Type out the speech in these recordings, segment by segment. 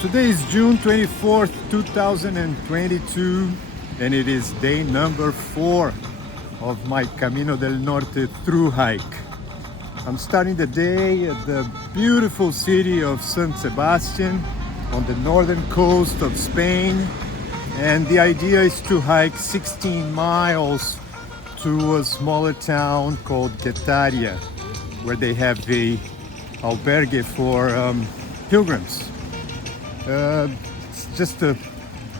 Today is June 24th, 2022, and it is day number 4 of my Camino del Norte through hike. I'm starting the day at the beautiful city of San Sebastian on the northern coast of Spain, and the idea is to hike 16 miles to a smaller town called Getaria, where they have a albergue for pilgrims. It's just a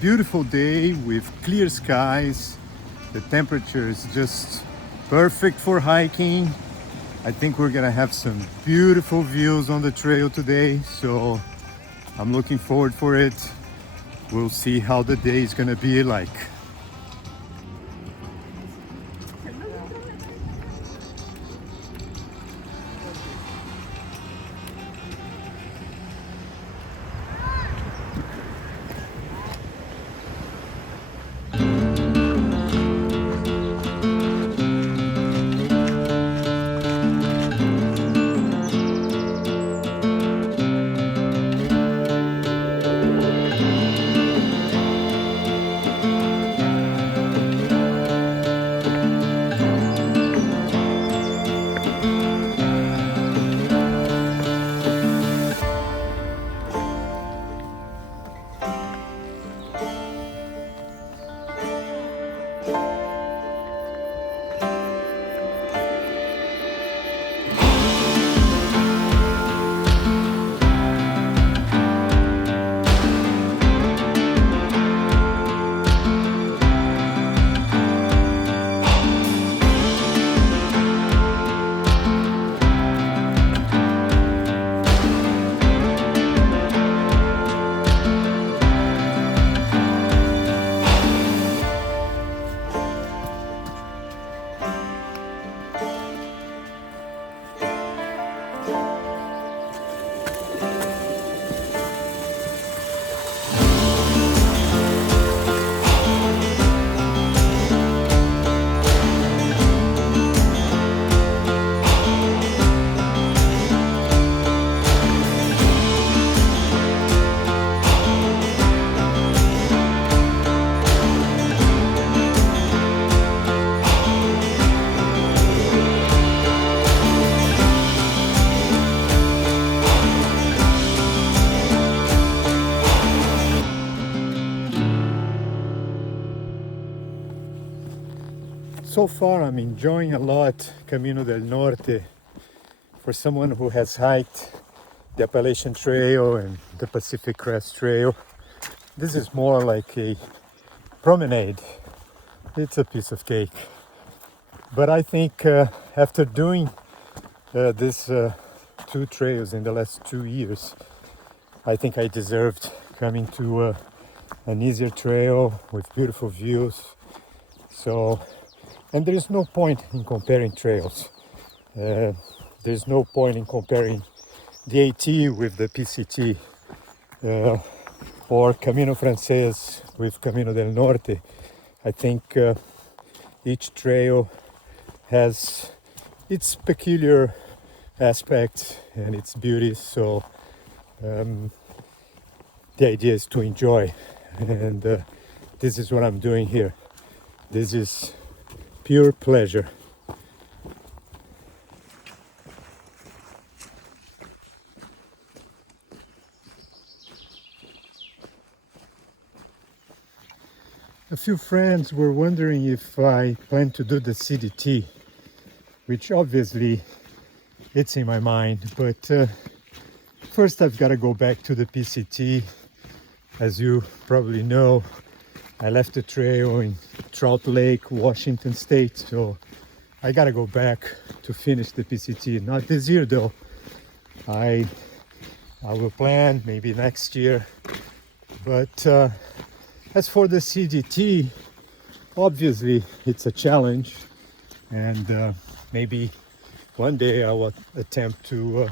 beautiful day with clear skies. The temperature is just perfect for hiking. I think we're gonna have some beautiful views on the trail today, so I'm looking forward for it. We'll see how the day is gonna be like. So far, I'm enjoying a lot Camino del Norte. For someone who has hiked the Appalachian Trail and the Pacific Crest Trail, this is more like a promenade. It's a piece of cake. But I think after doing these 2 trails in the last 2 years, I think I deserved coming to an easier trail with beautiful views. And there's no point in comparing trails. There's no point in comparing the AT with the PCT or Camino Francés with Camino del Norte. I think each trail has its peculiar aspects and its beauty, so the idea is to enjoy, and this is what I'm doing here. This is pure pleasure. A few friends were wondering if I plan to do the CDT, which obviously it's in my mind, but first I've got to go back to the PCT. As you probably know, I left the trail in Trout Lake, Washington State, so I gotta go back to finish the PCT. Not this year though. I will plan maybe next year. But as for the CDT, obviously it's a challenge, and maybe one day I will attempt to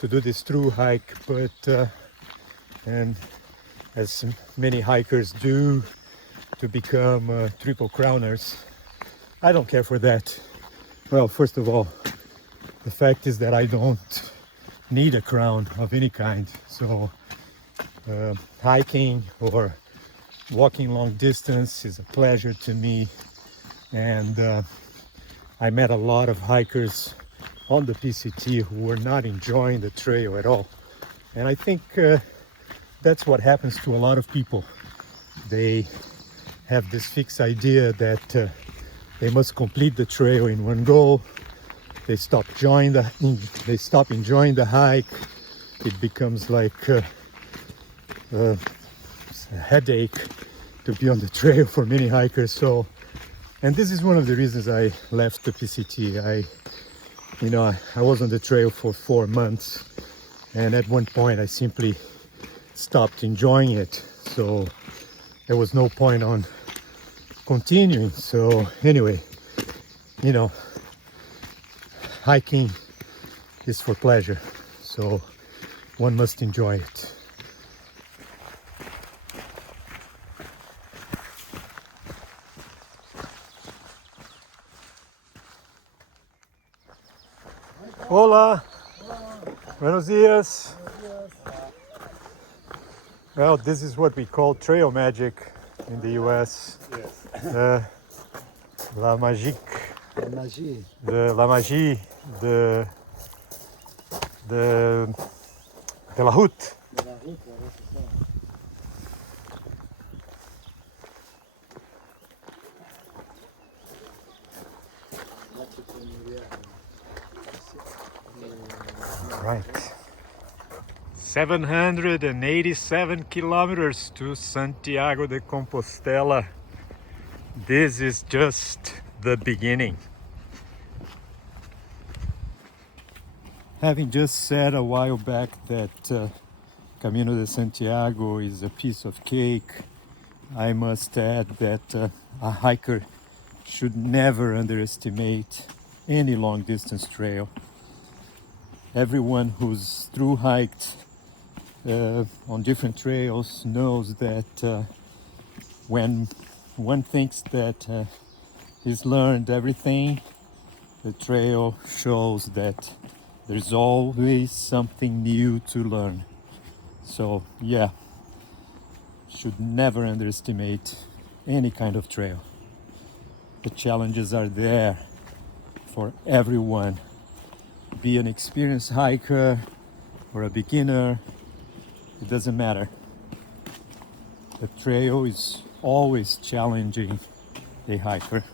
do this through hike. But and as many hikers do, to become triple crowners. I don't care for that. Well, first of all, the fact is that I don't need a crown of any kind. So hiking or walking long distance is a pleasure to me, and I met a lot of hikers on the PCT who were not enjoying the trail at all. And I think that's what happens to a lot of people. They have this fixed idea that they must complete the trail in one go. They stop enjoying the hike. It becomes like a headache to be on the trail for many hikers. So, and this is one of the reasons I left the PCT. I was on the trail for 4 months, and at one point I simply stopped enjoying it. So there was no point on continuing. So anyway, hiking is for pleasure, so one must enjoy it. Hola, buenos dias. Well, this is what we call trail magic in the US. Yes. La magique. Magie. La magie de la route. Right. 787 kilometers to Santiago de Compostela. This is just the beginning. Having just said a while back that Camino de Santiago is a piece of cake, I must add that a hiker should never underestimate any long distance trail. Everyone who's through hiked on different trails knows that when one thinks that he's learned everything, the trail shows that there's always something new to learn. So yeah, should never underestimate any kind of trail. The challenges are there for everyone. Be an experienced hiker or a beginner, it doesn't matter. The trail is always challenging a hiker.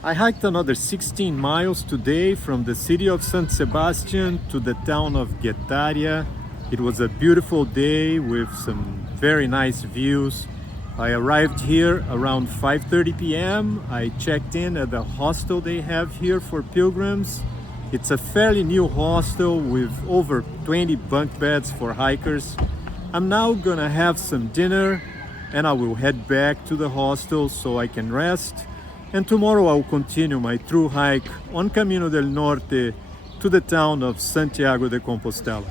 I hiked another 16 miles today from the city of San Sebastian to the town of Guetaria. It was a beautiful day with some very nice views. I arrived here around 5:30 p.m. I checked in at the hostel they have here for pilgrims. It's a fairly new hostel with over 20 bunk beds for hikers. I'm now gonna have some dinner and I will head back to the hostel so I can rest. And tomorrow I'll continue my through hike on Camino del Norte to the town of Santiago de Compostela.